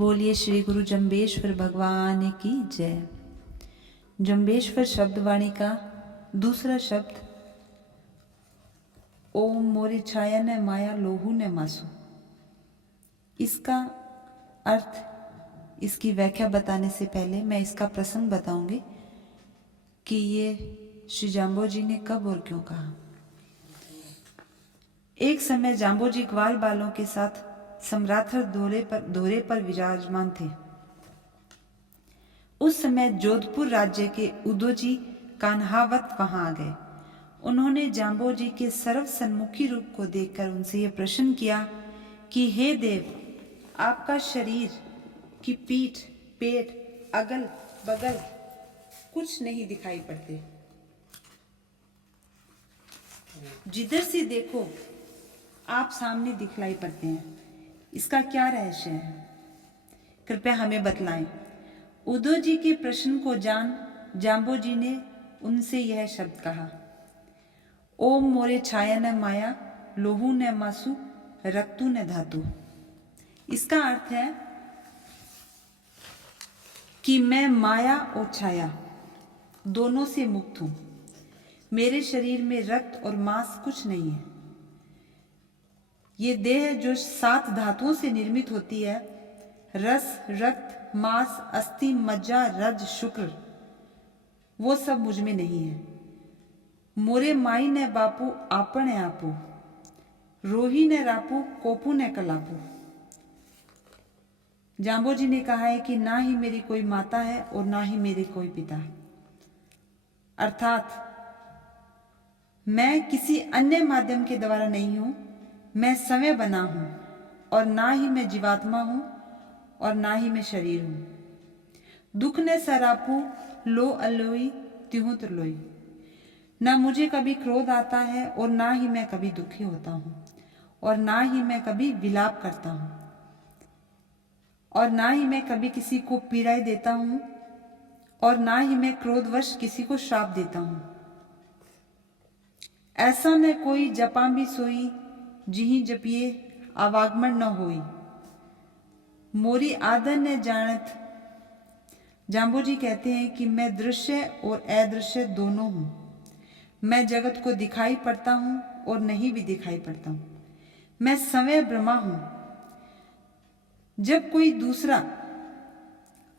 बोलिए श्री गुरु जम्बेश्वर भगवान की जय। जम्बेश्वर शब्द वाणी का दूसरा शब्द ओम मोरी छाया न माया लोहू न मासू। इसका अर्थ, इसकी व्याख्या बताने से पहले मैं इसका प्रसंग बताऊंगी कि ये श्री जाम्बो जी ने कब और क्यों कहा। एक समय जाम्बो जी ग्वाल बालों के साथ सम्राथर दौरे पर विराजमान थे। उस समय जोधपुर राज्य के उदोजी कान्हावत वहां आ गए। उन्होंने जाम्बो जी के सर्व सन्मुखी रूप को देखकर उनसे यह प्रश्न किया कि हे देव, आपका शरीर की पीठ, पेट, अगल बगल कुछ नहीं दिखाई पड़ते। जिधर से देखो आप सामने दिखलाई पड़ते हैं। इसका क्या रहस्य है? कृपया हमें बतलाएं। उदो जी के प्रश्न को जान जाम्बो जी ने उनसे यह शब्द कहा, ओम मोरे छाया न माया लोहू न मासु रक्तु न धातु। इसका अर्थ है कि मैं माया और छाया दोनों से मुक्त हूं। मेरे शरीर में रक्त और मांस कुछ नहीं है। ये देह जो 7 धातुओं से निर्मित होती है, रस, रक्त, मांस, अस्थि, मज्जा, रज, शुक्र, वो सब मुझ में नहीं है। मोरे माई ने बापू आपने आपू, रोही ने रापू कोपू ने कलापू। जाम्बो जी ने कहा है कि ना ही मेरी कोई माता है और ना ही मेरे कोई पिता है। अर्थात मैं किसी अन्य माध्यम के द्वारा नहीं हूं। मैं स्वयं बना हूं और ना ही मैं जीवात्मा हूं और ना ही मैं शरीर हूं। दुख ने सरापू लो अलोई त्यों त्रिलोई। ना मुझे कभी क्रोध आता है और ना ही मैं कभी दुखी होता हूं और ना ही मैं कभी विलाप करता हूं और ना ही मैं कभी किसी को पीड़ाई देता हूं और ना ही मैं क्रोधवश किसी को श्राप देता हूं। ऐसा न कोई जपा भी सोई, जिही जपिए आवागमन न होई। मोरी आदर न जानत। जाम्बो जी कहते हैं कि मैं दृश्य और अदृश्य दोनों हूं। मैं जगत को दिखाई पड़ता हूं और नहीं भी दिखाई पड़ता हूं। मैं स्वयं ब्रह्मा हूं। जब कोई दूसरा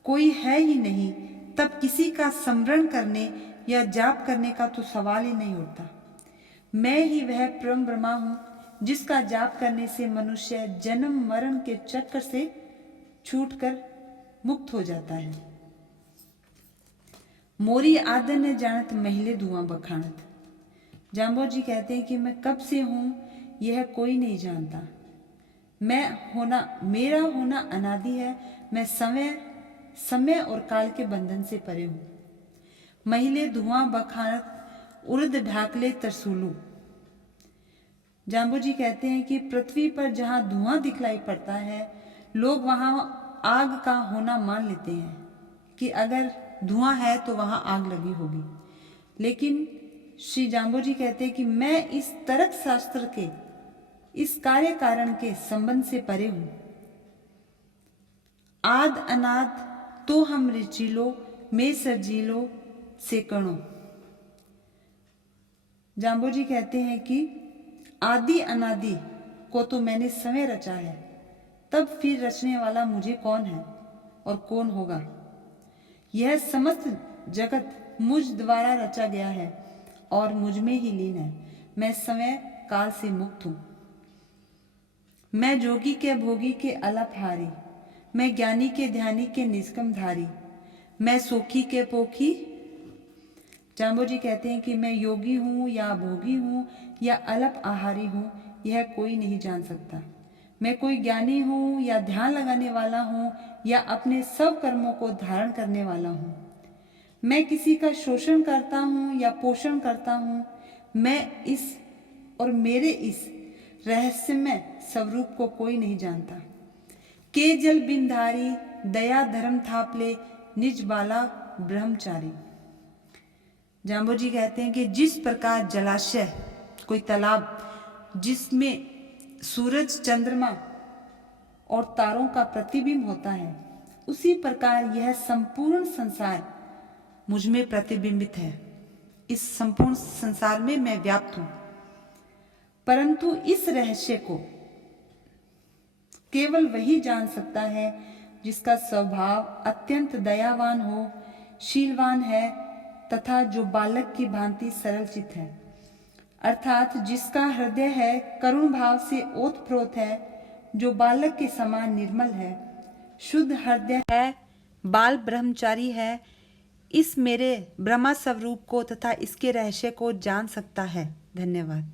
कोई है ही नहीं, तब किसी का स्मरण करने या जाप करने का तो सवाल ही नहीं उठता। मैं ही वह परम ब्रह्मा हूं जिसका जाप करने से मनुष्य जन्म मरण के चक्र से छूटकर मुक्त हो जाता है। मोरी आदर न जानत महिले धुआं बखानत। जाम्बो जी कहते हैं कि मैं कब से हूं यह कोई नहीं जानता। मेरा होना अनादि है। मैं समय और काल के बंधन से परे हूं। महिले धुआं बखानत उर्द ढाकले तरसूलू। जाम्बो जी कहते हैं कि पृथ्वी पर जहां धुआं दिखलाई पड़ता है, लोग वहां आग का होना मान लेते हैं कि अगर धुआं है तो वहां आग लगी होगी। लेकिन श्री जाम्बो जी कहते हैं कि मैं इस तर्क शास्त्र के, इस कार्य कारण के संबंध से परे हूं। आद अनाद तो हम रिचिलो में सर्जीलो सेकड़ो। जाम्बो जी कहते हैं कि आदि अनादि को तो मैंने स्वयं रचा है, तब फिर रचने वाला मुझे कौन है और कौन होगा। यह समस्त जगत मुझ द्वारा रचा गया है और मुझ में ही लीन है। मैं समय काल से मुक्त हूं। मैं जोगी के भोगी के अलपहारी, मैं ज्ञानी के ध्यानी के निष्कम धारी, मैं सोखी के पोखी। जाम्बो जी कहते हैं कि मैं योगी हूं या भोगी हूं या अलप आहारी हूं, यह कोई नहीं जान सकता। मैं कोई ज्ञानी हूं या ध्यान लगाने वाला हूं या अपने सब कर्मों को धारण करने वाला हूं। मैं किसी का शोषण करता हूं या पोषण करता हूं। मैं इस और मेरे इस रहस्यमय स्वरूप को कोई नहीं जानता। के जल बिंधारी दया धर्म थापले निज बाला ब्रह्मचारी। जाम्बो जी कहते हैं कि जिस प्रकार जलाशय, कोई तालाब जिसमें सूरज, चंद्रमा और तारों का प्रतिबिंब होता है, उसी प्रकार यह संपूर्ण संसार मुझ में प्रतिबिंबित है। इस संपूर्ण संसार में मैं व्याप्त हूं, परंतु इस रहस्य को केवल वही जान सकता है जिसका स्वभाव अत्यंत दयावान हो, शीलवान है तथा जो बालक की भांति सरल चित्त है, अर्थात जिसका हृदय है करुण भाव से ओतप्रोत है, जो बालक के समान निर्मल है, शुद्ध हृदय है, बाल ब्रह्मचारी है, इस मेरे ब्रह्मा स्वरूप को तथा इसके रहस्य को जान सकता है। धन्यवाद।